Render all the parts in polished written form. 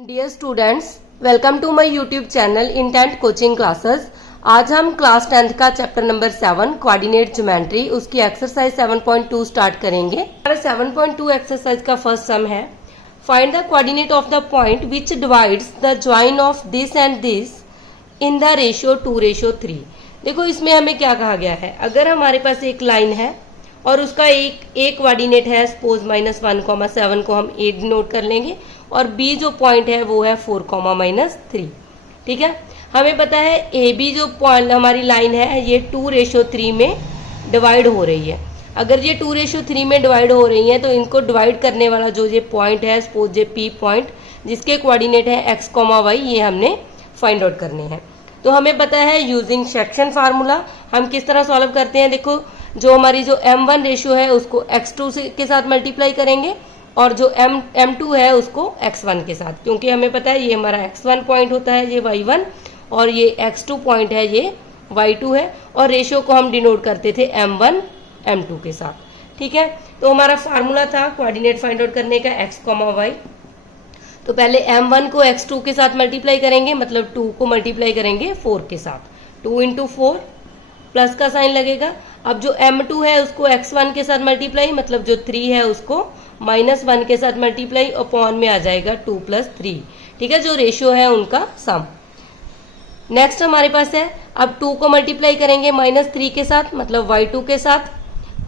Dear students, welcome to my YouTube channel Intent coaching classes. आज हम class 10th का chapter number 7 coordinate geometry उसकी exercise 7.2 start करेंगे। हमारा 7.2 एक्सरसाइज का फर्स्ट सम है, find the coordinate of the point which divides the join of this and this in the ratio 2:3। देखो इसमें हमें क्या कहा गया है, अगर हमारे पास एक लाइन है और उसका एक कोऑर्डिनेट है, सपोज -1,7 को हम ए डिनोट कर लेंगे और बी जो पॉइंट है वो है 4,-3। ठीक है, हमें पता है ए बी जो पॉइंट हमारी लाइन है ये 2:3 में डिवाइड हो रही है। अगर ये 2:3 में डिवाइड हो रही है तो इनको डिवाइड करने वाला जो ये पॉइंट है, सपोज ये पी पॉइंट जिसके कोऑर्डिनेट है x, y, ये हमने फाइंड आउट करने हैं। तो हमें पता है यूजिंग सेक्शन फार्मूला हम किस तरह सॉल्व करते हैं। देखो जो हमारी जो m1 रेशियो है उसको x2 के साथ मल्टीप्लाई करेंगे और जो m2 है उसको x1 के साथ, क्योंकि हमें पता है ये हमारा x1 पॉइंट होता है ये y1 और ये x2 पॉइंट है ये y2 है, और रेशियो को हम डिनोट करते थे m1 m2 के साथ। ठीक है, तो हमारा फार्मूला था कोऑर्डिनेट फाइंड आउट करने का x, y। तो पहले m1 को x2 के साथ मल्टीप्लाई करेंगे, मतलब 2 को मल्टीप्लाई करेंगे 4 के साथ, 2 × 4 प्लस का साइन लगेगा। अब जो m2 है उसको x1 के साथ मल्टीप्लाई, मतलब जो 3 है उसको -1 के साथ मल्टीप्लाई, अपॉन में आ जाएगा 2 + 3। ठीक है, जो रेशियो है उनका सम। नेक्स्ट हमारे पास है, अब 2 को मल्टीप्लाई करेंगे -3 के साथ, मतलब y2 के साथ,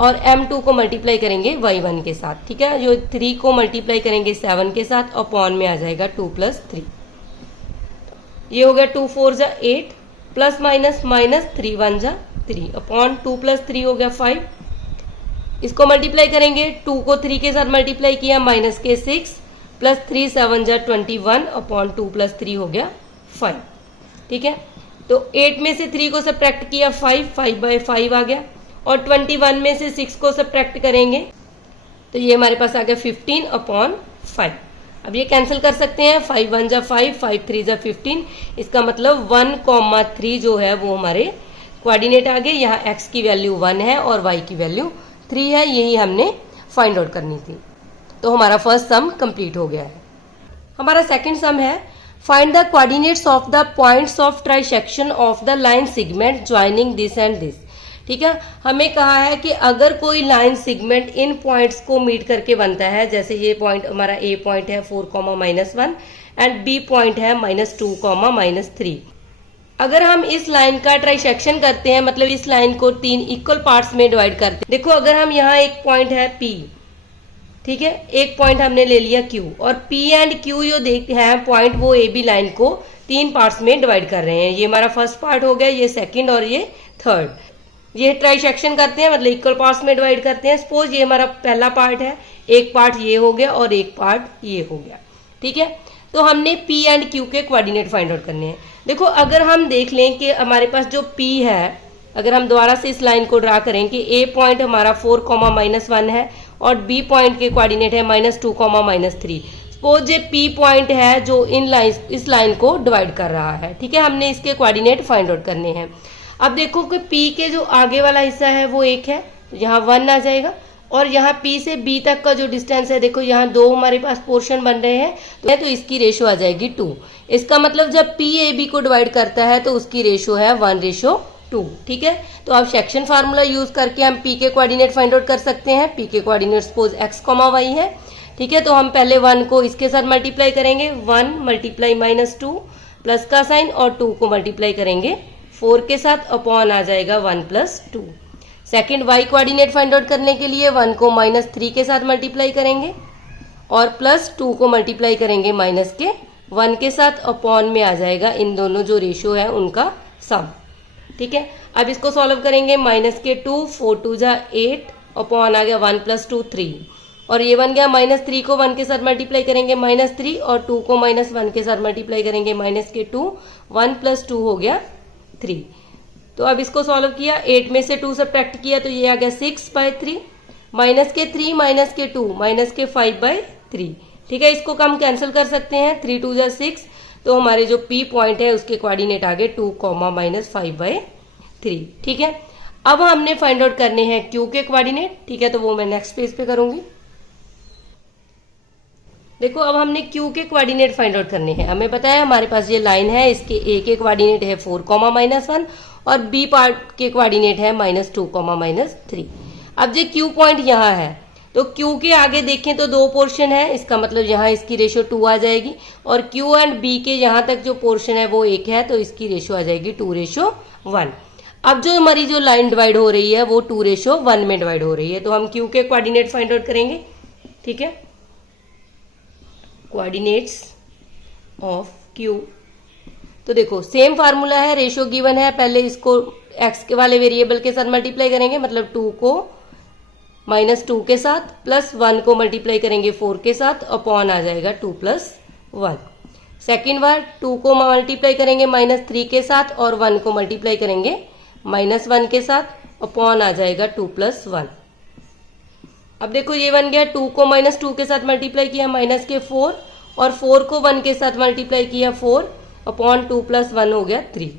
और m2 को मल्टीप्लाई करेंगे y1 के साथ। ठीक है, जो 3 को मल्टीप्लाई करेंगे 7 के साथ, अपॉन में आ जाएगा 2 + 3। ये हो गया 2 × 4 = 8 प्लस माइनस -3 × 1 = 3 अपॉन 2 + 3 हो गया 5। इसको मल्टीप्लाई करेंगे, 2 को 3 के साथ मल्टीप्लाई किया -6 प्लस 3 × 7 = 21 अपॉन 2 + 3 हो गया 5। ठीक है, तो 8 में से 3 को सब्ट्रैक्ट किया 5/5 आ गया, और 21 में से 6 को सब्ट्रैक्ट करेंगे तो ये हमारे पास आ गया 15/5। अब ये कैंसिल कर सकते हैं, 5 × 1 = 5, 5 × 3 = 15। इसका मतलब 1,3 जो है वो हमारे कोऑर्डिनेट आ गए। यहाँ x की वैल्यू 1 है और y की वैल्यू 3 है, यही हमने फाइंड आउट करनी थी। तो हमारा फर्स्ट सम कंप्लीट हो गया है। हमारा सेकंड सम है, find the coordinates of the points of trisection of the line segment joining this and this. ठीक है, हमें कहा है कि अगर कोई लाइन सेगमेंट इन पॉइंट्स को मीट करके बनता है, जैसे ये पॉइंट हमारा ए पॉइंट है 4,-1 एंड बी पॉइंट है -2,-3। अगर हम इस लाइन का ट्राइसेक्शन करते हैं, मतलब इस लाइन को 3 इक्वल पार्ट्स में डिवाइड करते हैं। देखो अगर हम यहाँ एक पॉइंट है P, ठीक है, एक पॉइंट हमने ले लिया Q, और P एंड Q जो देखते हैं पॉइंट वो AB लाइन को 3 पार्ट्स में डिवाइड कर रहे हैं। ये हमारा फर्स्ट पार्ट हो गया, ये सेकंड और ये थर्ड। ये ट्राइसेक्शन करते हैं, मतलब इक्वल पार्ट्स में डिवाइड करते हैं। सपोज ये हमारा पहला पार्ट है, एक पार्ट ये हो गया और एक पार्ट ये हो गया। ठीक है, तो हमने P एंड Q के कोऑर्डिनेट फाइंड आउट करने हैं। देखो अगर हम देख लें कि हमारे पास जो P है, अगर हम दोबारा से इस लाइन को ड्रा करें कि A पॉइंट हमारा 4,-1 है और B पॉइंट के कोऑर्डिनेट है -2,-3। सपोज ये P पॉइंट है जो इस लाइन को डिवाइड कर रहा है। ठीक है, हमने इसके कोऑर्डिनेट फाइंड आउट करने हैं। अब देखो कि P के जो आगे वाला हिस्सा है वो 1 है, तो यहाँ 1 आ जाएगा, और यहाँ P से B तक का जो डिस्टेंस है, देखो यहाँ 2 हमारे पास पोर्शन बन रहे हैं, तो इसकी रेशो आ जाएगी 2। इसका मतलब जब P AB को डिवाइड करता है तो उसकी रेशो है 1:2। ठीक है, तो अब सेक्शन फार्मूला यूज करके हम P के कोऑर्डिनेट फाइंड आउट कर सकते हैं। P के कोऑर्डिनेट सपोज x, y है। ठीक है, तो हम पहले 1 को इसके साथ मल्टीप्लाई करेंगे, 1 × -2 प्लस का साइन, और 2 को मल्टीप्लाई करेंगे 4 के साथ, अपॉन आ जाएगा 1 + 2। Second y coordinate find out करने के लिए 1 को -3 के साथ मल्टीप्लाई करेंगे और +2 को मल्टीप्लाई करेंगे -1 के साथ, अपॉन में आ जाएगा इन दोनों जो रेशियो है उनका सम। ठीक है, अब इसको सॉल्व करेंगे, -2 4 × 2 = 8 अपॉन आ गया 1 + 2 3, और ये बन गया -3 को 1 के साथ मल्टीप्लाई करेंगे -3 और 2 को -1 के साथ मल्टीप्लाई करेंगे -2, 1 + 2 हो गया 3। तो अब इसको सॉल्व किया, 8 में से 2 सब्ट्रैक्ट किया तो ये आ गया 6/3, -3 -2 -5/3। ठीक है, इसको हम कैंसिल कर सकते हैं, 3 × 2 = 6, तो हमारे जो P पॉइंट है उसके कोऑर्डिनेट आ गए 2, -5/3। ठीक है, अब हमने फाइंड आउट करने हैं Q के कोऑर्डिनेट। ठीक है, तो वो मैं नेक्स्ट पेज पे करूंगी। देखो अब हमने क्यू के कोऑर्डिनेट फाइंड आउट करने हैं। हमें पता है हमारे पास ये लाइन है, इसके ए के कोऑर्डिनेट है 4, -1 और बी पार्ट के कोऑर्डिनेट है -2, -3। अब जो क्यू पॉइंट यहाँ है तो क्यू के आगे देखें तो 2 पोर्शन है, इसका मतलब यहाँ इसकी रेशो 2 आ जाएगी, और क्यू एंड बी के यहाँ तक जो पोर्शन है वो 1 है, तो इसकी रेशो आ जाएगी 2:1। अब जो हमारी जो लाइन डिवाइड हो रही है वो 2:1 में डिवाइड हो रही है, तो हम क्यू के कोऑर्डिनेट फाइंड आउट करेंगे। ठीक है, कोऑर्डिनेट्स ऑफ क्यू। तो देखो सेम फार्मूला है, रेशो गिवन है, पहले इसको एक्स के वाले वेरिएबल के साथ मल्टीप्लाई करेंगे, मतलब 2 को -2 के साथ प्लस 1 को मल्टीप्लाई करेंगे 4 के साथ, अपॉन आ जाएगा 2 + 1। सेकेंड बार 2 को मल्टीप्लाई करेंगे -3 के साथ और 1 को मल्टीप्लाई करेंगे -1 के साथ, अपॉन आ जाएगा 2 + 1। अब देखो ये बन गया, 2 को -2 के साथ मल्टीप्लाई किया -4 और 4 को 1 के साथ मल्टीप्लाई किया 4, अपॉन 2 + 1 हो गया 3।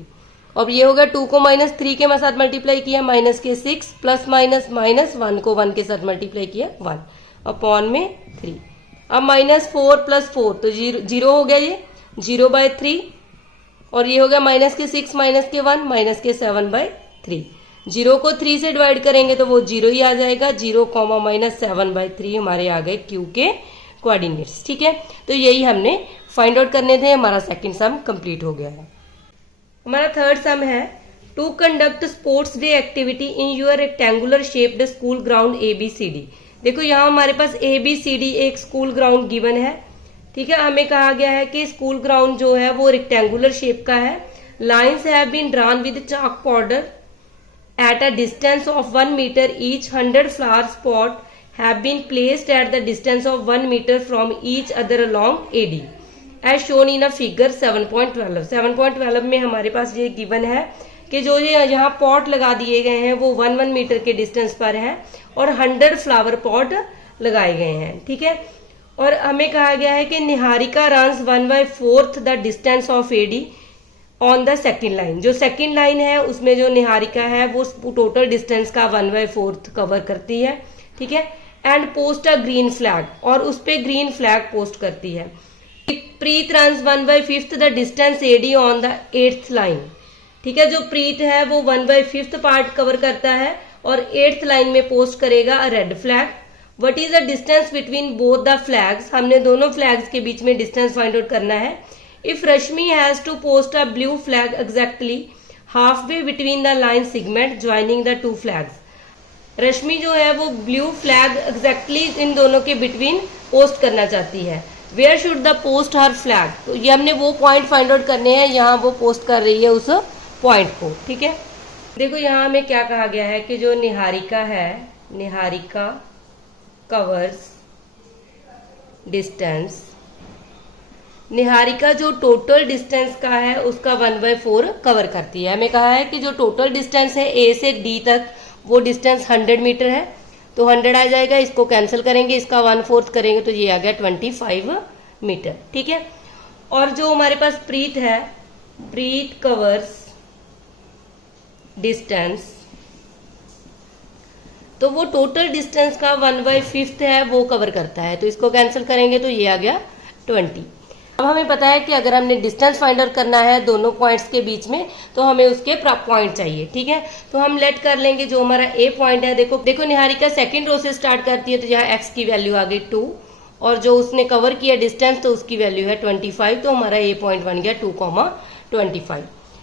अब ये हो गया 2 को -3 के साथ मल्टीप्लाई किया -6 प्लस माइनस 1 को 1 के साथ मल्टीप्लाई किया 1, अपॉन में 3। अब -4 + 4 तो 0 हो गया, ये 0/3, और ये हो गया -6 -1 -7/3। 0 को 3 से डिवाइड करेंगे तो वो 0 ही आ जाएगा, 0, -7/3 हमारे आ गए क्यू के कोऑर्डिनेट्स। ठीक है, तो यही हमने फाइंड आउट करने थे। हमारा सेकंड सम कंप्लीट हो गया है। हमारा थर्ड सम है, to conduct sports day activity in your rectangular shaped school ground ABCD। देखो यहाँ हमारे पास ABCD एक स्कूल ग्राउंड गिवन है। ठीक है, हमें कहा गया है कि स्कूल ग्राउंड जो है वो रेक्टेंगुलर शेप का है। Lines have been drawn with chalk powder at a distance of 1 meter each. 100 flower pot have been placed at the distance of 1 meter from each other along AD as shown in a figure 7.12। 7.12 में हमारे पास ये given है कि जो ये यहाँ pot लगा दिए गए हैं वो 1 मीटर के डिस्टेंस पर है और 100 फ्लावर पॉट लगाए गए हैं। ठीक है, और हमें कहा गया है कि Niharika runs 1/4 the distance of AD on the second line. जो सेकेंड लाइन है उसमें जो निहारिका है वो टोटल डिस्टेंस का 1/4 कवर करती है। ठीक है, and post a green flag, और उस पे ग्रीन फ्लैग पोस्ट करती है। Preet runs 1/5 the distance AD on the 8th line. ठीक है, जो प्रीत है वो 1/5 पार्ट कवर करता है और 8th लाइन में पोस्ट करेगा a red flag. What is the distance between both the flags. हमने दोनों फ्लैग्स के बीच में डिस्टेंस फाइंड आउट करना है। If Rashmi has to post a blue flag exactly halfway between the line segment joining the two flags। रश्मि जो है वो blue flag exactly इन दोनों के बिटवीन पोस्ट करना चाहती है। Where should the post her flag, तो ये हमने वो पॉइंट फाइंड आउट करने हैं, यहाँ वो पोस्ट कर रही है उस पॉइंट को। ठीक है, देखो यहाँ हमें क्या कहा गया है कि जो निहारिका है, निहारिका कवर्स डिस्टेंस, निहारिका जो टोटल डिस्टेंस का है उसका 1/4 कवर करती है। हमें कहा है कि जो टोटल डिस्टेंस है A से D तक वो डिस्टेंस 100 मीटर है, तो 100 आ जाएगा, इसको कैंसिल करेंगे, इसका 1/4 करेंगे तो ये आ गया 25 मीटर। ठीक है, और जो हमारे पास प्रीत है, प्रीत कवर्स डिस्टेंस, तो वो टोटल डिस्टेंस का 1/5 है वो कवर करता है, तो इसको कैंसिल करेंगे तो ये आ गया 20। अब हमें पता है कि अगर हमने डिस्टेंस फाइंड आउट करना है दोनों पॉइंट्स के बीच में तो हमें उसके पॉइंट चाहिए। ठीक है, तो हम लेट कर लेंगे जो हमारा A पॉइंट है। देखो निहारिका सेकंड रो से स्टार्ट करती है तो यहाँ x की वैल्यू आ गई 2, और जो उसने कवर किया डिस्टेंस तो उसकी वैल्यू है 25, तो हमारा A पॉइंट बन गया 2,25।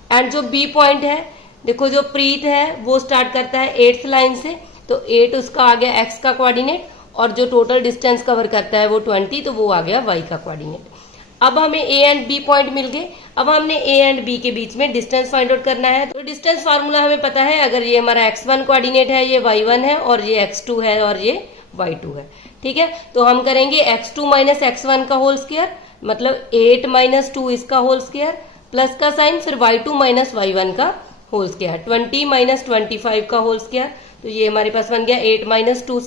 एंड जो B पॉइंट है, देखो जो प्रीत है वो स्टार्ट करता है 8th लाइन से, तो 8 उसका आ गया x का कोऑर्डिनेट, और जो टोटल डिस्टेंस कवर करता है वो 20, तो वो आ गया y का कोऑर्डिनेट। अब हमें A एंड B पॉइंट मिल गए। अब हमने A एंड B के बीच में डिस्टेंस फाइंड आउट करना है। तो डिस्टेंस फार्मूला हमें पता है, अगर ये हमारा x1 कोऑर्डिनेट है, ये y1 है, और ये x2 है और ये y2 है। ठीक है, तो हम करेंगे x2 - x1 का होल स्क्वायर, मतलब 8 - 2 इसका होल स्क्वायर, प्लस का साइन, फिर y2 - y1 का होल स्क्वायर, 20 - 25 का होल स्क्वायर, तो ये हमारे पास बन गया 8 - 2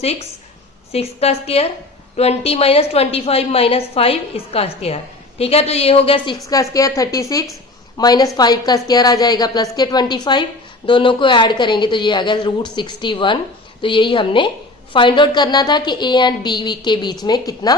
6 का स्क्वायर, 20 - 25 - 5 इसका स्क्वायर। ठीक है, तो ये हो गया 6 का स्क्वायर 36 -5 का स्क्वायर आ जाएगा प्लस के 25, दोनों को ऐड करेंगे तो ये आ गया √61। तो यही हमने फाइंड आउट करना था कि A एंड B के बीच में कितना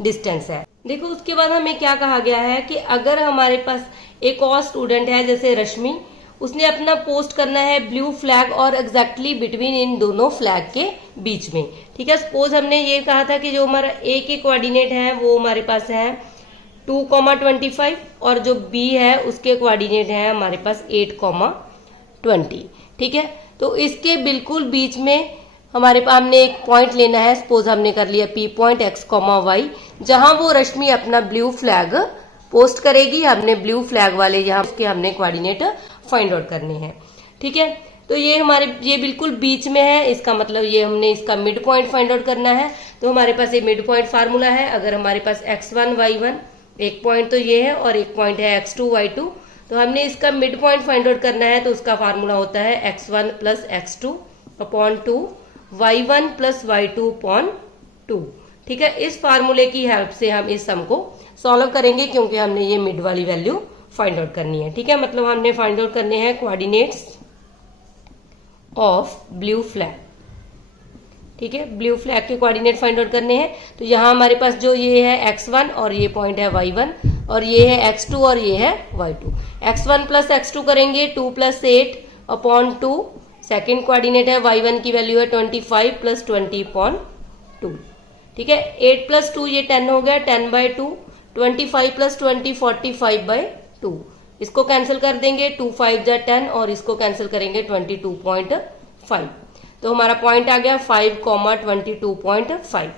डिस्टेंस है। देखो उसके बाद हमें क्या कहा गया है कि अगर हमारे पास एक और स्टूडेंट है जैसे रश्मि, उसने अपना पोस्ट करना है ब्लू फ्लैग और एग्जैक्टली बिटवीन इन दोनों फ्लैग के बीच में। ठीक है, सपोज हमने ये कहा था कि जो हमारा ए के कोऑर्डिनेट है वो हमारे पास है 2,25 और जो बी है उसके कोऑर्डिनेट है हमारे पास 8,20। ठीक है, तो इसके बिल्कुल बीच में हमारे पास हमने एक पॉइंट लेना है। सपोज हमने कर लिया पी पॉइंट x,y, जहां वो रश्मि अपना ब्लू फ्लैग पोस्ट करेगी। हमने ब्लू फ्लैग वाले यहाँ उसके हमने कोऑर्डिनेट फाइंड आउट करने हैं। ठीक है, तो ये बिल्कुल बीच में है, इसका मतलब ये हमने इसका मिड पॉइंट फाइंड आउट करना है। तो हमारे पास ये मिड पॉइंट फार्मूला है। अगर हमारे पास x1 y1 एक पॉइंट तो ये है और एक पॉइंट है x2 y2, तो हमने इसका मिड पॉइंट फाइंड आउट करना है। तो उसका फार्मूला होता है x1 plus x2 upon 2 y1 plus y2 upon 2। ठीक है, इस फार्मूले की हेल्प से हम इस सम को सॉल्व करेंगे क्योंकि हमने ये मिड वाली वैल्यू फाइंड आउट करनी है। ठीक है, मतलब हमने फाइंड आउट करने हैं कोऑर्डिनेट्स ऑफ ब्लू फ्लैग। ठीक है, ब्लू फ्लैग के कोऑर्डिनेट फाइंड आउट करने हैं। तो यहाँ हमारे पास जो ये है x1 और ये पॉइंट है y1 और ये है x2 और ये है y2। x1 प्लस x2 करेंगे 2 प्लस 8 अपॉन 2। सेकेंड कोऑर्डिनेट है y1 की वैल्यू है 25 प्लस 20 अपॉन 2। ठीक है, 8 प्लस 2 ये 10 हो गया, 10 बाई 2। 25 plus 20 45 by 2। इसको कैंसिल कर देंगे, 2 5 जा 10 और इसको कैंसिल करेंगे 22.5। तो हमारा पॉइंट आ गया 5,22.5।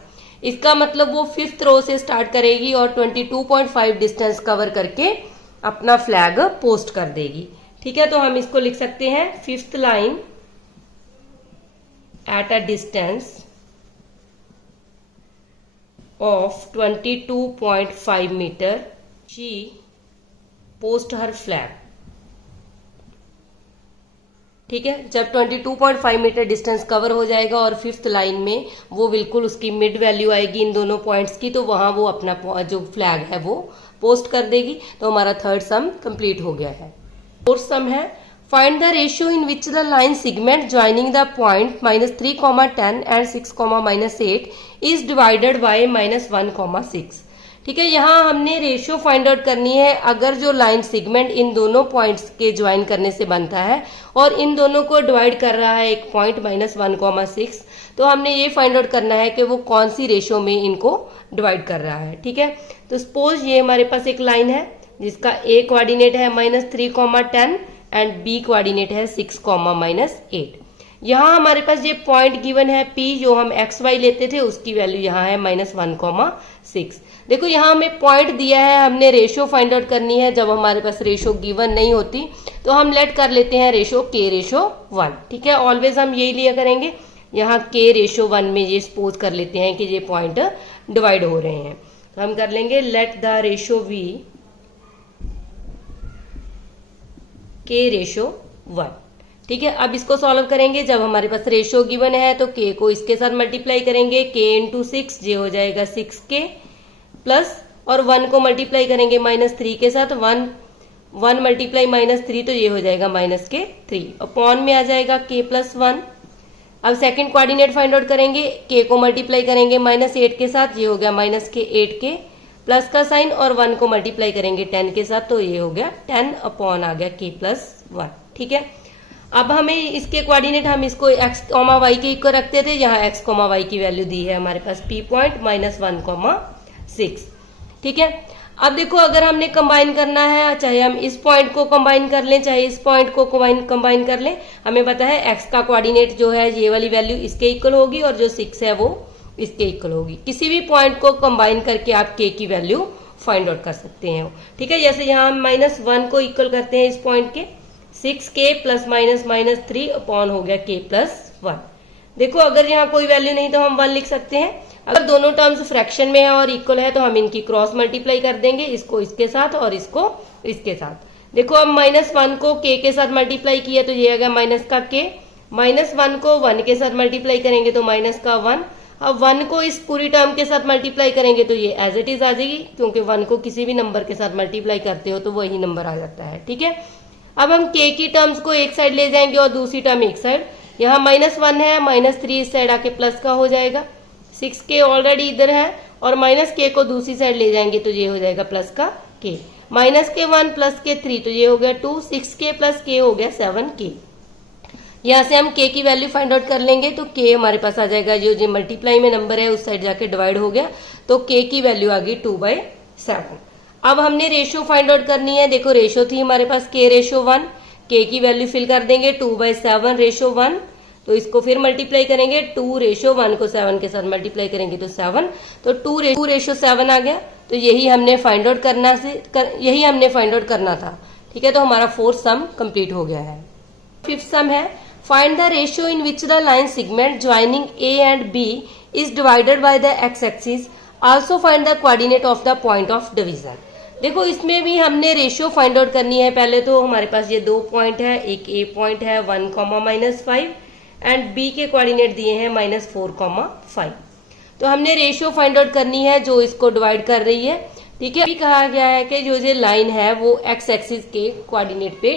इसका मतलब वो फिफ्थ रो से स्टार्ट करेगी और 22.5 डिस्टेंस कवर करके अपना फ्लैग पोस्ट कर देगी। ठीक है, तो हम इसको लिख सकते हैं fifth line at a distance of 22.5 metre she post her flag. ठीक है, जब 22.5 मीटर डिस्टेंस कवर हो जाएगा और फिफ्थ लाइन में वो बिल्कुल उसकी मिड वैल्यू आएगी इन दोनों पॉइंट्स की, तो वहां वो अपना जो फ्लैग है वो पोस्ट कर देगी। तो हमारा थर्ड सम कंप्लीट हो गया है। फोर्थ सम है find the ratio in which the line segment joining the point -3,10 and 6,-8 is divided bye -1,6। ठीक है, यहाँ हमने रेशियो फाइंड आउट करनी है। अगर जो लाइन सेगमेंट इन दोनों पॉइंट्स के ज्वाइन करने से बनता है और इन दोनों को डिवाइड कर रहा है एक पॉइंट -1,6, तो हमने ये फाइंड आउट करना है कि वो कौन सी रेशियो में इनको डिवाइड कर रहा है। ठीक है, तो सपोज ये हमारे पास एक लाइन है जिसका ए कोऑर्डिनेट है -3,10 एंड बी कोऑर्डिनेट है 6,-8। यहाँ हमारे पास ये पॉइंट गिवन है P, जो हम XY लेते थे उसकी वैल्यू यहाँ है -1,6। देखो यहाँ हमें पॉइंट दिया है, हमने रेशियो फाइंड आउट करनी है। जब हमारे पास रेशियो गिवन नहीं होती तो हम लेट कर लेते हैं रेशियो K/1। ठीक है, ऑलवेज हम यही लिया करेंगे। यहाँ K/1 में ये सपोज कर लेते हैं कि ये पॉइंट डिवाइड हो रहे हैं। तो हम कर लेंगे let the ratio V K/1। ठीक है, अब इसको सॉल्व करेंगे। जब हमारे पास रेशियो गिवन है तो K को इसके साथ मल्टीप्लाई करेंगे, K इंटू 6, ये हो जाएगा 6K प्लस, और 1 को मल्टीप्लाई करेंगे -3 के साथ, 1 मल्टीप्लाई -3 तो ये हो जाएगा -K3 अपॉन में आ जाएगा K+1। अब सेकंड कोऑर्डिनेट फाइंड आउट करेंगे, K को मल्टीप्लाई करेंगे -8 के साथ, ये हो गया -K8K प्लस का साइन, और 1 को मल्टीप्लाई करेंगे 10 के साथ तो ये हो गया 10 अपॉन आ गया K+1। ठीक है, अब हमें इसके कोऑर्डिनेट हम इसको x, y के इक्वल रखते थे। यहाँ x, y की वैल्यू दी है हमारे पास P पॉइंट -1,6। ठीक है, अब देखो अगर हमने कंबाइन करना है, चाहे हम इस पॉइंट को कंबाइन कर लें चाहे इस पॉइंट को कंबाइन कर लें, हमें पता है x का कोऑर्डिनेट जो है ये वाली वैल्यू इसके इक्वल होगी और जो 6 है वो इसके इक्वल होगी। किसी भी पॉइंट को कंबाइन करके आप k की वैल्यू फाइंड आउट कर सकते हैं। ठीक है, जैसे यहाँ हम -1 को इक्वल करते हैं इस पॉइंट के, 6K प्लस -3 अपॉन हो गया K+1। देखो अगर यहाँ कोई वैल्यू नहीं तो हम 1 लिख सकते हैं। अगर दोनों टर्म्स फ्रैक्शन में है और इक्वल है तो हम इनकी क्रॉस मल्टीप्लाई कर देंगे, इसको इसके साथ और इसको इसके साथ। देखो अब -1 को K के साथ मल्टीप्लाई किया तो ये आ गया माइनस का K, -1 को 1 के साथ मल्टीप्लाई करेंगे तो -1। अब 1 को इस पूरी टर्म के साथ मल्टीप्लाई करेंगे तो ये एज इट इज आ जाएगी, क्योंकि 1 को किसी भी नंबर के साथ मल्टीप्लाई करते हो तो वही नंबर आ जाता है। ठीक है, अब हम K की टर्म्स को एक साइड ले जाएंगे और दूसरी टर्म एक साइड। यहाँ -1 है, -3 इस साइड आके प्लस का हो जाएगा, 6K ऑलरेडी इधर है और माइनस के को दूसरी साइड ले जाएंगे तो ये हो जाएगा प्लस का के, माइनस के 1 प्लस के 3 तो ये हो गया 2, 6k प्लस के हो गया 7k। यहाँ से हम k की वैल्यू फाइंड आउट कर लेंगे तो k हमारे पास आ जाएगा, जो मल्टीप्लाई में नंबर है उस साइड जाके डिवाइड हो गया तो k की वैल्यू आ गई 2/7। अब हमने रेशियो फाइंड आउट करनी है। देखो रेशियो थी हमारे पास k/1, k की वैल्यू फिल कर देंगे 2/7/1, तो इसको फिर मल्टीप्लाई करेंगे 2/1 को 7 के साथ मल्टीप्लाई करेंगे तो 7, तो 2/7 आ गया। तो यही हमने फाइंड आउट करना था। ठीक है, तो हमारा फोर्थ सम कंप्लीट हो गया है। फिफ्थ सम है find the ratio in which the line segment joining A and B is divided by the x axis, also find the coordinate of the point of division. देखो इसमें भी हमने ratio find out करनी है। पहले तो हमारे पास ये 2 पॉइंट है, एक ए पॉइंट है 1, -5 एंड बी के कोऑर्डिनेट दिए हैं -4, 5। तो हमने रेशियो फाइंड आउट करनी है जो इसको डिवाइड कर रही है। ठीक है, अभी कहा गया है कि जो ये लाइन है वो एक्स एक्सिस के कोऑर्डिनेट पे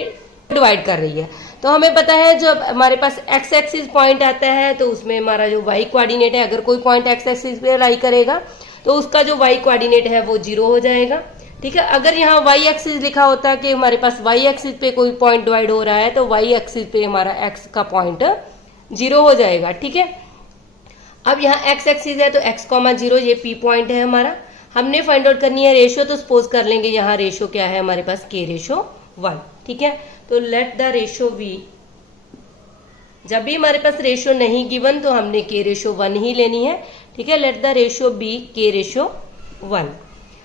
डिवाइड कर रही है। तो हमें पता है जब हमारे पास एक्स एक्सिस पॉइंट आता है तो उसमें हमारा जो वाई कोऑर्डिनेट है, अगर कोई पॉइंट एक्स एक्सिस पे लाई करेगा तो उसका जो वाई कोऑर्डिनेट है वो 0 हो जाएगा। ठीक है, अगर यहाँ वाई एक्सिस लिखा होता है कि हमारे पास वाई एक्सिस पे कोई पॉइंट डिवाइड हो रहा है तो वाई एक्सिस पे हमारा एक्स का पॉइंट 0 हो जाएगा। ठीक है, अब यहाँ एक्स एक्सिस है तो x, 0 ये p पॉइंट है हमारा। हमने फाइंड आउट करनी है रेशियो, तो सपोज कर लेंगे यहाँ रेशियो क्या है हमारे पास k/1। ठीक है, तो लेट द रेशियो बी, जब भी हमारे पास रेशियो नहीं गिवन तो हमने k/1 ही लेनी है। ठीक है, let the ratio B k/1।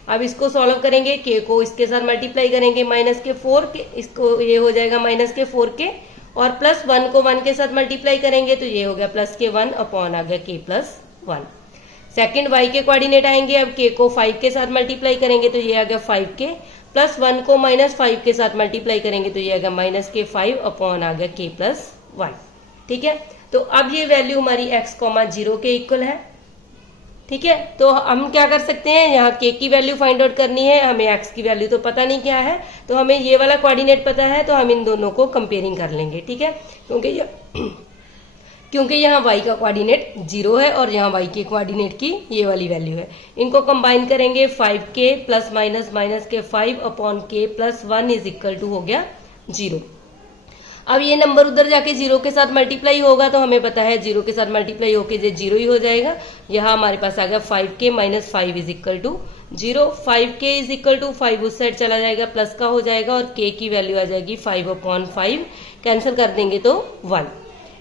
अब इसको सॉल्व करेंगे, k को इसके साथ मल्टीप्लाई करेंगे -4 के, इसको ये हो जाएगा -4 के, और +1 को 1 के साथ मल्टीप्लाई करेंगे तो ये हो गया +1 अपॉन आ गया k+1। सेकंड y के कोऑर्डिनेट आएंगे, अब k को 5 के साथ मल्टीप्लाई करेंगे तो ये आ गया 5k, +1 को -5 के साथ मल्टीप्लाई करेंगे तो ये आ गया -k5 अपॉन आ गया k+1। ठीक है, तो अब ये वैल्यू हमारी x, 0 के इक्वल है। ठीक है, तो हम क्या कर सकते हैं, यहाँ k की वैल्यू फाइंड आउट करनी है, हमें x की वैल्यू तो पता नहीं क्या है, तो हमें ये वाला कोऑर्डिनेट पता है तो हम इन दोनों को कंपेयरिंग कर लेंगे। ठीक है, क्योंकि यहाँ y का कोऑर्डिनेट 0 है और यहाँ y के कोऑर्डिनेट की ये वाली वैल्यू है। इनको कंबाइन करेंगे 5k प्लस माइनस के 5 upon k+1 is equal to हो गया 0। अब ये नंबर उधर जाके 0 के साथ मल्टीप्लाई होगा तो हमें पता है 0 के साथ मल्टीप्लाई होके ये 0 ही हो जाएगा। यहाँ हमारे पास आ गया 5k - 5 is equal to 0। 5k is equal to 5 उस साइड चला जाएगा, प्लस का हो जाएगा और k की वैल्यू आ जाएगी 5/5, कैंसिल कर देंगे तो 1।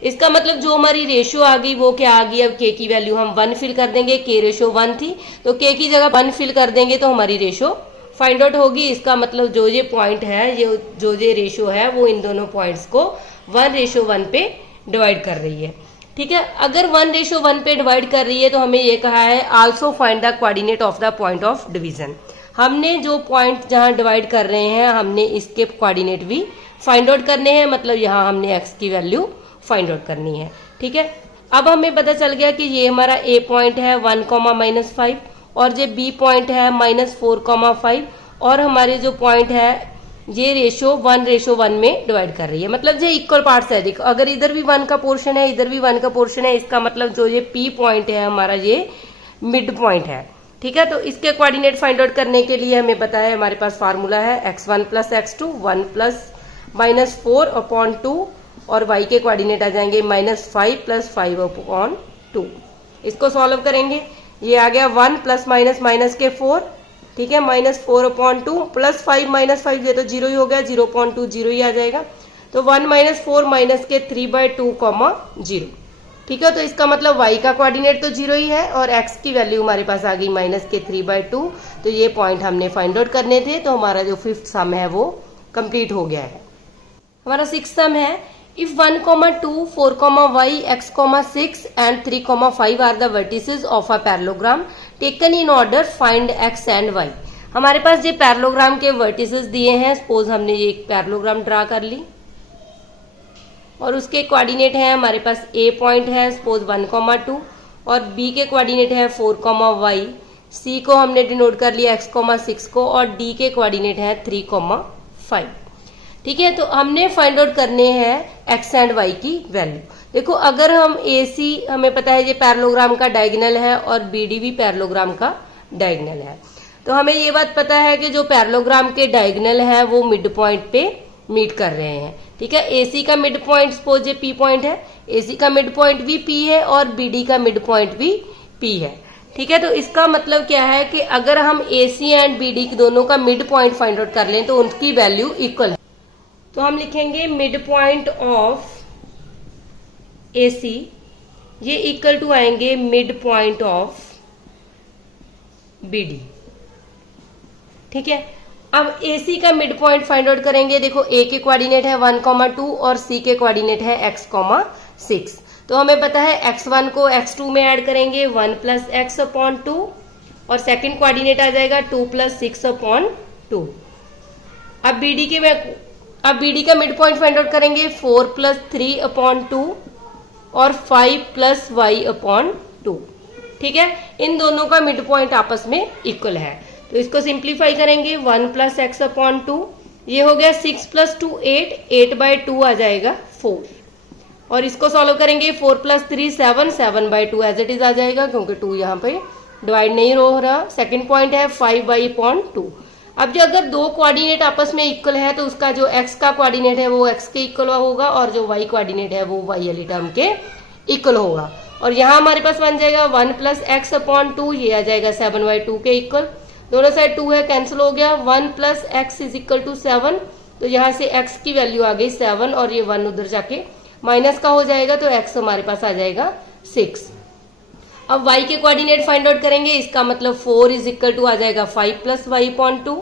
इसका मतलब जो हमारी रेशियो आ गई वो क्या आ गई, अब k की वैल्यू हम 1 फिल कर देंगे, k/1 थी तो k की जगह 1 फिल कर देंगे तो हमारी रेशियो फाइंड आउट होगी। इसका मतलब जो ये पॉइंट है, जो ये रेशियो है वो इन दोनों पॉइंट्स को 1/1 पे डिवाइड कर रही है। ठीक है, अगर 1/1 पे डिवाइड कर रही है तो हमें ये कहा है also find the coordinate of the point of division. हमने जो पॉइंट जहां डिवाइड कर रहे हैं हमने इसके कोऑर्डिनेट भी फाइंड आउट करने हैं, मतलब यहाँ हमने x की वैल्यू फाइंड आउट करनी है। ठीक है, अब हमें पता चल गया कि ये हमारा a पॉइंट है 1, -5 और ये b पॉइंट है -4, 5 और हमारे जो पॉइंट है ये रेशियो 1/1 में डिवाइड कर रही है, मतलब ये इक्वल पार्ट्स है। देखो अगर इधर भी 1 का पोर्शन है इधर भी 1 का पोर्शन है, इसका मतलब जो ये p पॉइंट है हमारा ये मिड पॉइंट है। ठीक है, तो इसके कोऑर्डिनेट फाइंड आउट करने के लिए हमें पता है हमारे पास फार्मूला है x1 + x2 1 + -4/2 और y के कोऑर्डिनेट आ जाएंगे -5 + 5/2। इसको सॉल्व करेंगे, ये आ गया 1 ± के 4। ठीक है, -4/2 + 5 - 5 ये तो 0 ही हो गया, 0/2 0 ही आ जाएगा, तो 1 - 4 - के 3/2, 0। ठीक है, तो इसका मतलब y का कोऑर्डिनेट तो 0 ही है और x की वैल्यू हमारे पास आ गई के 3/2। तो ये पॉइंट हमने फाइंड आउट करने थे, तो हमारा जो फिफ्थ सम है वो कंप्लीट हो गया है। हमारा सिक्स्थ सम है if 1, 2, 4, y, x, 6 and 3, 5 are the vertices of a parallelogram taken in order find x and y। हमारे पास ये पैरेललोग्राम के वर्टिसेस दिए हैं। सपोज हमने ये एक पैरेललोग्राम ड्रा कर ली और उसके कोऑर्डिनेट है हमारे पास a पॉइंट है सपोज 1, 2 और b के कोऑर्डिनेट है 4, y, c को हमने डिनोट कर लिया x, 6 को और d के कोऑर्डिनेट है 3, 5। ठीक है, तो हमने फाइंड आउट करने हैं x एंड y की वैल्यू। देखो अगर हम AC हमें पता है ये पैरेललोग्राम का डायगोनल है और BD भी पैरेललोग्राम का डायगोनल है। तो हमें ये बात पता है कि जो पैरेललोग्राम के डायगोनल है वो मिड पॉइंट पे मीट कर रहे हैं। ठीक है, एसी का मिड पॉइंट सपोज ये पी पॉइंट है, एसी का मिड पॉइंट भी पी है और बीडी का मिड पॉइंट भी पी है। ठीक है, तो इसका मतलब क्या है कि अगर हम एसी एंड बीडी दोनों का मिड पॉइंट फाइंड आउट कर लें तो उनकी वैल्यू इक्वल है। तो हम लिखेंगे मिड पॉइंट ऑफ एसी ये इक्वल टू आएंगे मिड पॉइंट ऑफ बीडी। ठीक है, अब AC का मिड पॉइंट फाइंड आउट करेंगे। देखो A के कोऑर्डिनेट है 1,2 और C के कोऑर्डिनेट है x,6। तो हमें पता है x1 को x2 में ऐड करेंगे 1 + x/2 और सेकंड कोऑर्डिनेट आ जाएगा 2 + 6/2। अब BD का मिड पॉइंट फाइंड आउट करेंगे 4 + 3/2 और 5 + y/2। ठीक है, इन दोनों का मिड पॉइंट आपस में इक्वल है। तो इसको सिंप्लीफाई करेंगे 1 + x/2, ये हो गया 6 + 2 8, 8/2 आ जाएगा 4। और इसको सॉल्व करेंगे 4 + 3 7, 7/2 एज इट इज आ जाएगा क्योंकि 2 यहाँ पे डिवाइड नहीं हो रहा। सेकंड पॉइंट है 5y/2। अब जो अगर दो कोऑर्डिनेट आपस में इक्वल है तो उसका जो x का कोऑर्डिनेट है वो x के इक्वल होगा और जो y कोऑर्डिनेट है वो y वाली टर्म के इक्वल होगा। और यहाँ हमारे पास बन जाएगा 1 + x/2, ये आ जाएगा 7/2 के इक्वल। दोनों साइड 2 है, कैंसिल हो गया। 1 + x = 7, तो यहाँ से x की वैल्यू आ गई 7 और ये 1 उधर जाके माइनस का हो जाएगा तो x हमारे पास आ जाएगा 6। अब y के कोऑर्डिनेट फाइंड आउट करेंगे, इसका मतलब 4 = आ जाएगा 5 + y/2।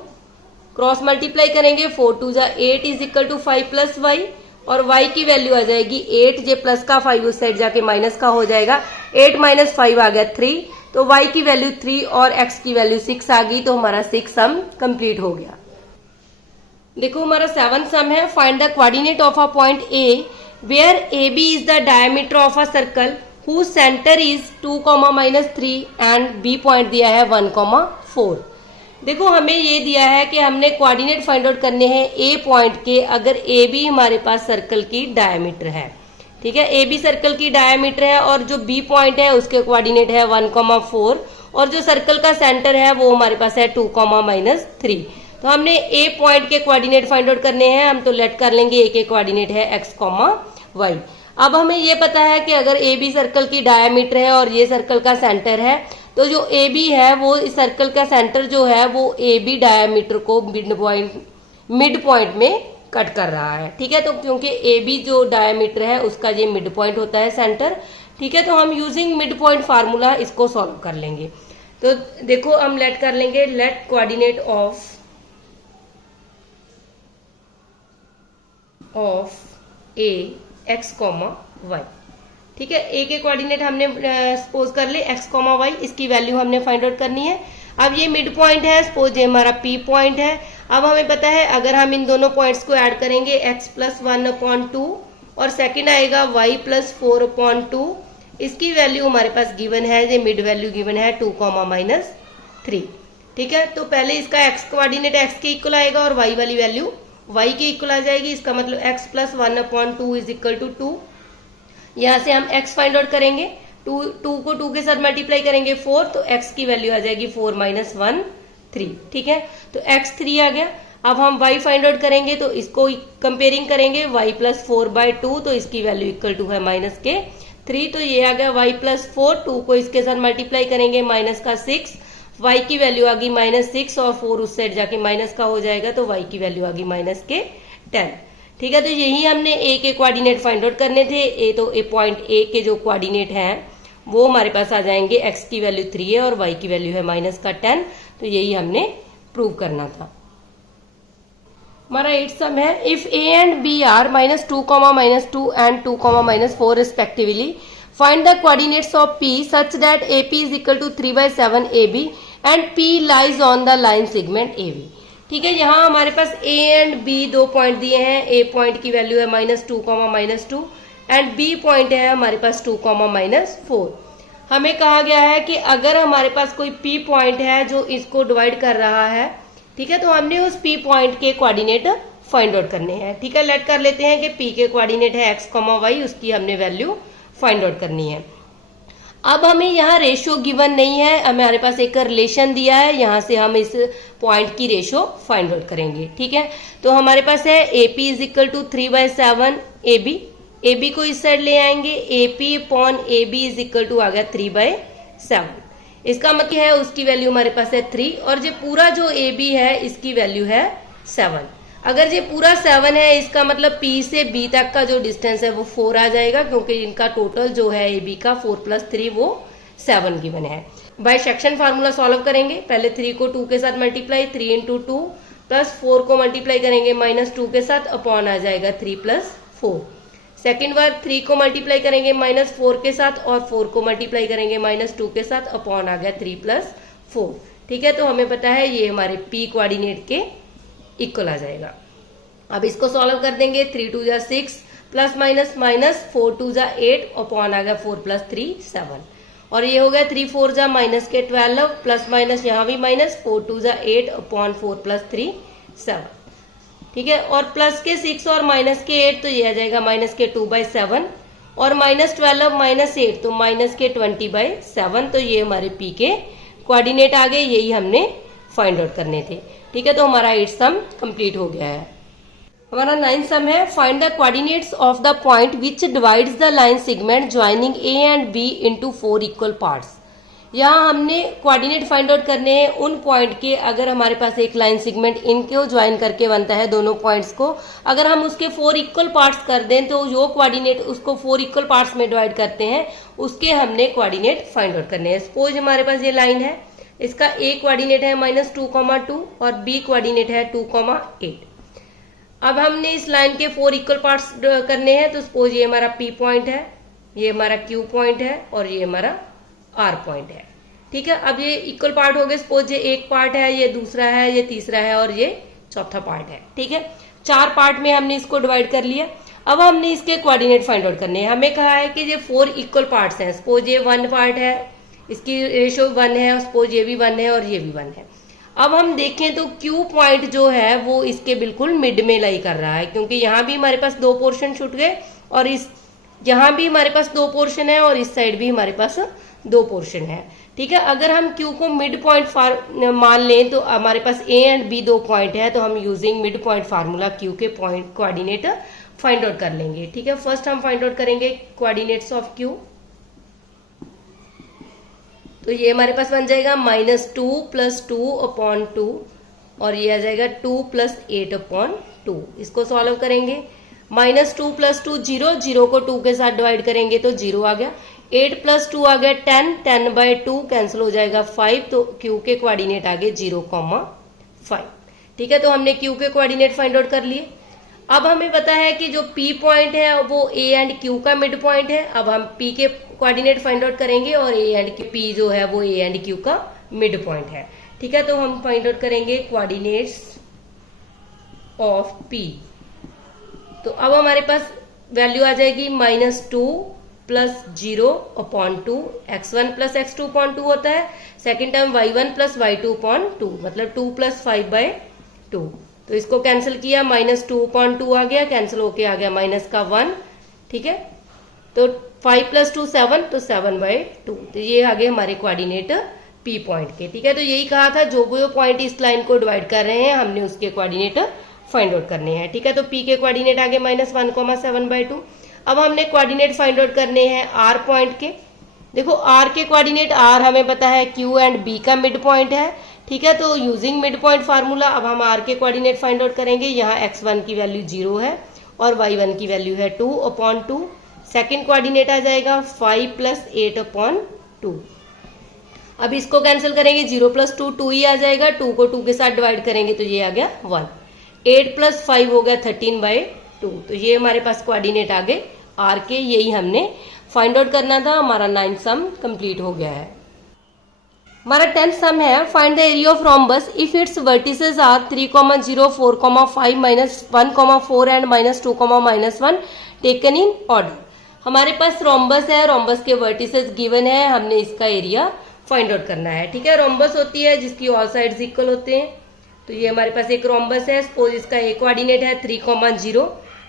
क्रॉस मल्टीप्लाई करेंगे 4 × 2 = 8 = 5 + y और y की वैल्यू आ जाएगी 8, जे प्लस का 5 उस साइड जाके माइनस का हो जाएगा। 8 - 5 आ गया 3, तो y की वैल्यू 3 और x की वैल्यू 6 आ गई, तो हमारा 6 सम कंप्लीट हो गया। देखो हमारा 7th सम है, find the coordinate of a point A where AB is the diameter of a circle whose centre is 2, -3 and B point दिया है 1,4। देखो हमें ये दिया है कि हमने कोऑर्डिनेट फाइंड आउट करने हैं A पॉइंट के, अगर AB हमारे पास सर्कल की डायमीटर है। ठीक है, AB सर्कल की डायमीटर है और जो B पॉइंट है उसके कोऑर्डिनेट है 1,4 और जो सर्कल का सेंटर है वो हमारे पास है 2, -3। तो हमने A पॉइंट के कोऑर्डिनेट फाइंड आउट करने हैं, हम तो लेट कर लेंगे A के कोऑर्डिनेट है x, y। अब हमें ये पता है कि अगर AB सर्कल की डायमीटर है और ये सर्कल का सेंटर है तो जो AB है वो इस सर्कल का सेंटर जो है वो AB डायमीटर को मिड पॉइंट में कट कर रहा है। ठीक है, तो क्योंकि AB जो डायमीटर है उसका ये मिड पॉइंट होता है सेंटर। ठीक है, तो हम यूजिंग मिड पॉइंट फार्मूला इसको सॉल्व कर लेंगे। तो देखो हम लेट कर लेंगे, let coordinate of A x, y। ठीक है, A के कोऑर्डिनेट हमने सपोज कर ले x, y, इसकी वैल्यू हमने फाइंड आउट करनी है। अब ये मिड पॉइंट है, सपोज ये हमारा P पॉइंट है। अब हमें पता है अगर हम इन दोनों पॉइंट्स को ऐड करेंगे x + 1/2 और सेकंड आएगा y + 4/2, इसकी वैल्यू हमारे पास गिवन है, ये मिड वैल्यू गिवन है 2, -3। ठीक है, तो पहले इसका x कोऑर्डिनेट x के इक्वल आएगा और y वाली वैल्यू y के इक्वल आ जाएगी। इसका मतलब x + 1/2 = 2। यहाँ से हम x फाइंड आउट करेंगे, 2 को 2 के साथ मल्टीप्लाई करेंगे 4, तो x की वैल्यू आ जाएगी 4 - 1 3। ठीक है, तो x 3 आ गया। अब हम y फाइंड आउट करेंगे तो इसको कंपेयरिंग करेंगे y + 4/2, तो इसकी वैल्यू इक्वल टू है -3, तो ये आ गया y + 4। 2 को इसके साथ मल्टीप्लाई करेंगे -6, y की वैल्यू आ गई -6 और 4 उस साइड जाके माइनस का हो जाएगा, तो y की वैल्यू आ गई -10। ठीक है, तो यही हमने A के कोऑर्डिनेट फाइंड आउट करने थे। तो A पॉइंट A के जो कोऑर्डिनेट हैं वो हमारे पास आ जाएंगे, x की वैल्यू 3 है और y की वैल्यू है -10, तो यही हमने प्रूव करना था। हमारा 8th सम है, if A and B are -2, -2 and 2, -4 respectively, find the coordinates of P such that AP is equal to 3/7 AB and P lies on the line segment AB। ठीक है, यहाँ हमारे पास A एंड B दो point दिए हैं। A point की value है -2, -2 and B point है हमारे पास 2, -4। हमें कहा गया है कि अगर हमारे पास कोई P पॉइंट है जो इसको डिवाइड कर रहा है, ठीक है, तो हमने उस P पॉइंट के कोऑर्डिनेट फाइंड आउट करने हैं। ठीक है, लेट कर लेते हैं कि P के कोऑर्डिनेट है x, y, उसकी हमने वैल्यू फाइंड आउट करनी है। अब हमें यहाँ रेशियो गिवन नहीं है, हमारे पास एक रिलेशन दिया है, यहाँ से हम इस पॉइंट की रेशियो फाइंड आउट करेंगे। ठीक है, तो हमारे पास है AP is equal to 3/7 AB। AB को इस साइड ले आएंगे, AP upon AB is equal to आ गया 3/7। इसका मतलब है उसकी वैल्यू हमारे पास है 3 और जो पूरा जो AB है इसकी वैल्यू है 7। अगर ये पूरा 7 है इसका मतलब P से B तक का जो डिस्टेंस है वो 4 आ जाएगा, क्योंकि इनका टोटल जो है AB का 4 + 3 वो 7 गिवन है। बाय सेक्शन फार्मूला सॉल्व करेंगे। पहले 3 को 2 के साथ मल्टीप्लाई, 3 × 2 प्लस 4 को मल्टीप्लाई करेंगे -2 के साथ, अपॉन आ जाएगा 3 + 4। सेकेंड बार 3 को मल्टीप्लाई करेंगे -4 के साथ और 4 को मल्टीप्लाई करेंगे -2 के साथ, अपॉन आ गया 3 + 4। ठीक है, तो हमें पता है ये हमारे P कोऑर्डिनेट के इक्वल आ जाएगा। अब इसको सॉल्व कर देंगे। 3 × 2 = 6 प्लस माइनस माइनस 4 × 2 = 8 अपॉन आ गया 4 + 3 7 और ये हो गया 3 × 4 = -12 प्लस माइनस यहाँ भी माइनस 4 × 2 = 8 अपॉन 4 + 3 7। ठीक है, और प्लस के 6 और माइनस के 8 तो ये आ जाएगा -2/7 और -12 -8 तो -20/7। तो ये हमारे P के कोऑर्डिनेट आ गए, यही हमने फाइंड आउट करने थे। ठीक है, तो हमारा 8 सम कंप्लीट हो गया है। हमारा 9 सम है, find the coordinates of the point which divides the line segment joining A and B into 4 equal parts. यहाँ हमने कोऑर्डिनेट फाइंड आउट करने हैं उन पॉइंट के, अगर हमारे पास एक लाइन सेगमेंट इनको ज्वाइन करके बनता है दोनों पॉइंट्स को, अगर हम उसके 4 इक्वल पार्ट्स कर दें तो जो कोऑर्डिनेट उसको 4 इक्वल पार्ट्स में डिवाइड करते हैं उसके हमने कोऑर्डिनेट फाइंड आउट करने हैं। सपोज हमारे पास ये लाइन है, इसका A कोऑर्डिनेट है -2,2 और B कोऑर्डिनेट है 2,8। अब हमने इस लाइन के 4 इक्वल पार्ट्स करने हैं, तो सपोज ये हमारा P पॉइंट है, ये हमारा Q पॉइंट है और ये हमारा R पॉइंट है। ठीक है, अब ये इक्वल पार्ट हो गए। सपोज ये एक पार्ट है, ये दूसरा है, ये तीसरा है और ये चौथा पार्ट है। ठीक है, 4 पार्ट में हमने इसको डिवाइड कर लिया। अब हमने इसके कोऑर्डिनेट फाइंड आउट करने हैं। हमें कहा है कि ये 4 इक्वल पार्ट्स हैं। सपोज ये 1 पार्ट है, इसकी रेशियो 1 है, सपोज ये भी 1 है और ये भी 1 है। अब हम देखें तो Q पॉइंट जो है वो इसके बिल्कुल मिड में लाई कर रहा है, क्योंकि यहाँ भी हमारे पास 2 पोर्शन छूट गए और इस यहाँ भी हमारे पास 2 पोर्शन है और इस साइड भी हमारे पास 2 पोर्शन है। ठीक है, अगर हम Q को मिड पॉइंट मान लें तो हमारे पास A एंड B 2 पॉइंट है, तो हम using mid point formula Q के पॉइंट कोऑर्डिनेट फाइंड आउट कर लेंगे। ठीक है, फर्स्ट हम फाइंड आउट करेंगे कोऑर्डिनेट्स ऑफ Q। तो ये हमारे पास बन जाएगा -2 + 2 अपॉन 2 और ये आ जाएगा 2 + 8 अपॉन 2। इसको सॉल्व करेंगे। -2 + 2 0, 0 को 2 के साथ डिवाइड करेंगे तो 0 आ गया। 8 + 2 आ गया 10, 10/2 कैंसिल हो जाएगा 5, तो Q के कोऑर्डिनेट आ गए 0,5। ठीक है, तो हमने Q के कोऑर्डिनेट फाइंड आउट कर लिए। अब हमें पता है कि जो P पॉइंट है वो A एंड Q का मिड पॉइंट है। अब हम P के कोऑर्डिनेट फाइंड आउट करेंगे और A एंड P जो है वो A एंड Q का मिड पॉइंट है। ठीक है, तो हम फाइंड आउट करेंगे कोऑर्डिनेट्स ऑफ P। तो अब हमारे पास वैल्यू आ जाएगी -2 + 0 अपॉन 2, x1 + x2 अपॉन 2 होता है। Second term y1 + y2 upon 2, मतलब 2 + 5/2। तो इसको कैंसिल किया, -2 अपॉन 2 आ गया, कैंसिल होके आ गया -1। ठीक है, तो 5 + 2 7, तो 7/2। तो ये आ गए हमारे कोऑर्डिनेट P पॉइंट के। ठीक है, तो यही कहा था जो वो पॉइंट इस लाइन को डिवाइड कर रहे हैं हमने उसके कोऑर्डिनेट फाइंड आउट करने हैं। ठीक है, तो P के कोऑर्डिनेट आ गए -1,7/2। अब हमने कोऑर्डिनेट फाइंड आउट करने हैं R पॉइंट के। देखो R के कोऑर्डिनेट, R हमें पता है Q एंड B का मिड पॉइंट है। ठीक है, तो यूजिंग मिड पॉइंट फार्मूला अब हम R के कोऑर्डिनेट फाइंड आउट करेंगे। यहाँ x1 की वैल्यू 0 है और y1 की वैल्यू है 2 अपॉन 2। सेकेंड कोऑर्डिनेट आ जाएगा 5 + 8 अपॉन 2। अब इसको कैंसिल करेंगे, 0 + 2 2 ही आ जाएगा, 2 को 2 के साथ डिवाइड करेंगे तो ये आ गया 1। 8 + 5 हो गया 13/2। तो ये हमारे पास कोऑर्डिनेट आ गए R के, यही हमने फाइंड आउट करना था। हमारा 9 सम कंप्लीट हो गया है। हमारा 10th सम है, find the area of rhombus if its vertices are 3,0, 4,5, -1,4 and -2, -1 taken in order. हमारे पास रोम्बस है, रोम्बस के वर्टिसेस गिवन है, हमने इसका एरिया फाइंड आउट करना है। ठीक है, रोम्बस होती है जिसकी ऑल साइड्स इक्वल होते हैं। तो ये हमारे पास एक रोम्बस है। सपोज इसका A कोऑर्डिनेट है 3,0,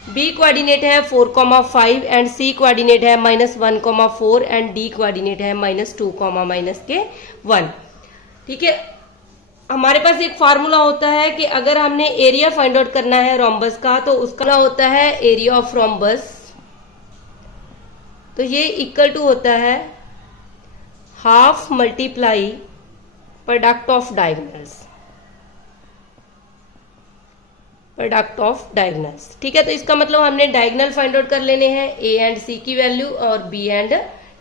बी कोऑर्डिनेट है 4,5 एंड सी कोऑर्डिनेट है -1,4 एंड डी कोऑर्डिनेट है -2, -1। ठीक है, हमारे पास एक फार्मूला होता है कि अगर हमने एरिया फाइंड आउट करना है रोम्बस का तो उसका होता है एरिया ऑफ रोम्बस। तो ये इक्वल टू होता है half multiply product of diagonals, product of diagonals. ठीक है, तो इसका मतलब हमने डायगोनल फाइंड आउट कर लेने हैं, ए एंड सी की वैल्यू और बी एंड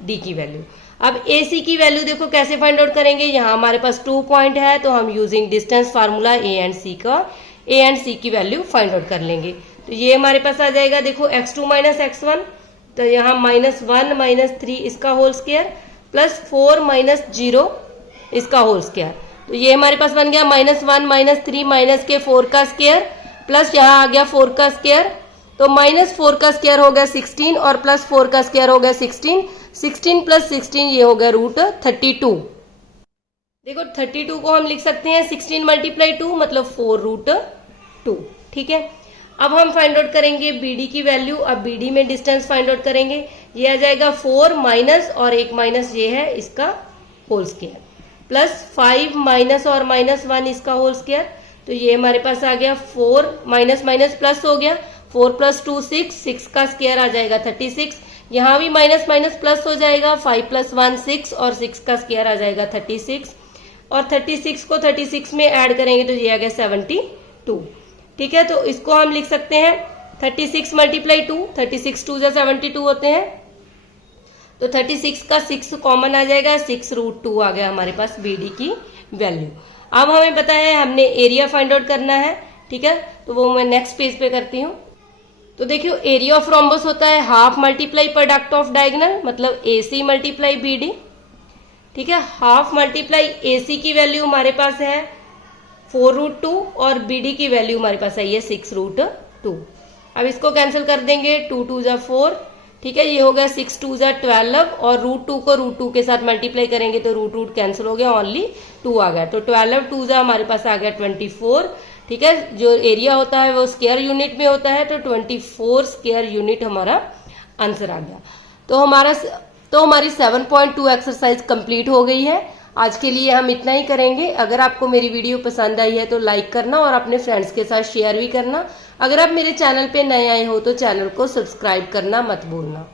डी की वैल्यू। अब ए सी की वैल्यू देखो कैसे फाइंड आउट करेंगे, यहाँ हमारे पास 2 पॉइंट है तो हम using distance formula A and C का ए एंड सी की वैल्यू फाइंड आउट कर लेंगे। तो ये हमारे पास आ जाएगा देखो x2 - x1, तो यहाँ -1 - 3 इसका होल स्क्वायर प्लस 4 - 0 इसका होल स्क्वायर। तो ये हमारे पास बन गया -1 - 3 माइनस के 4 का स्क्वायर प्लस यहाँ आ गया 4 का स्क्वायर, तो -4 का स्क्वायर हो गया 16 और प्लस 4 का स्क्वायर हो गया 16, 16 + 16 ये हो गया √32। देखो 32 को हम लिख सकते हैं 16 × 2 मतलब 4√2। ठीक है, अब हम फाइंड आउट करेंगे बीडी की वैल्यू। अब बीडी में डिस्टेंस फाइंड आउट करेंगे, ये आ जाएगा 4 माइनस और 1 माइनस ये है इसका होल स्क्वायर प्लस 5 माइनस और -1 इसका होल स्क्वायर। तो ये हमारे पास आ गया 4 माइनस माइनस प्लस हो गया, 4 + 2 6, 6 का स्क्वायर आ जाएगा 36। यहाँ भी माइनस माइनस प्लस हो जाएगा, 5 + 1 6 और 6 का स्क्वायर आ जाएगा 36 और 36 को 36 में ऐड करेंगे तो ये आ गया 72। ठीक है, तो इसको हम लिख सकते हैं 36 × 2, 36 2 = 72 होते हैं, तो 36 का 6 कॉमन आ जाएगा, 6√2 आ गया हमारे पास बीडी की वैल्यू। अब हमें पता है हमने एरिया फाइंड आउट करना है। ठीक है, तो वो मैं नेक्स्ट पेज पे करती हूँ। तो देखियो एरिया ऑफ रोम्बस होता है half multiply product of diagonal, मतलब AC × BD। ठीक है, हाफ मल्टीप्लाई AC की वैल्यू हमारे पास है 4√2 और BD की वैल्यू हमारे पास आई है 6√2। अब इसको कैंसिल कर देंगे, 2 2 = 4। ठीक है, ये हो गया 6 2 = 12 और √2 को √2 के साथ मल्टीप्लाई करेंगे तो √√ कैंसिल हो गया, ओनली 2 आ गया। तो 12 2 हमारे पास आ गया 24। ठीक है, जो एरिया होता है वो स्क्वायर यूनिट में होता है, तो 24 स्क्वायर यूनिट हमारा आंसर आ गया। तो हमारी 7.2 एक्सरसाइज कंप्लीट हो गई है। आज के लिए हम इतना ही करेंगे। अगर आपको मेरी वीडियो पसंद आई है तो लाइक करना और अपने फ्रेंड्स के साथ शेयर भी करना। अगर आप मेरे चैनल पे नए आए हो तो चैनल को सब्सक्राइब करना मत भूलना।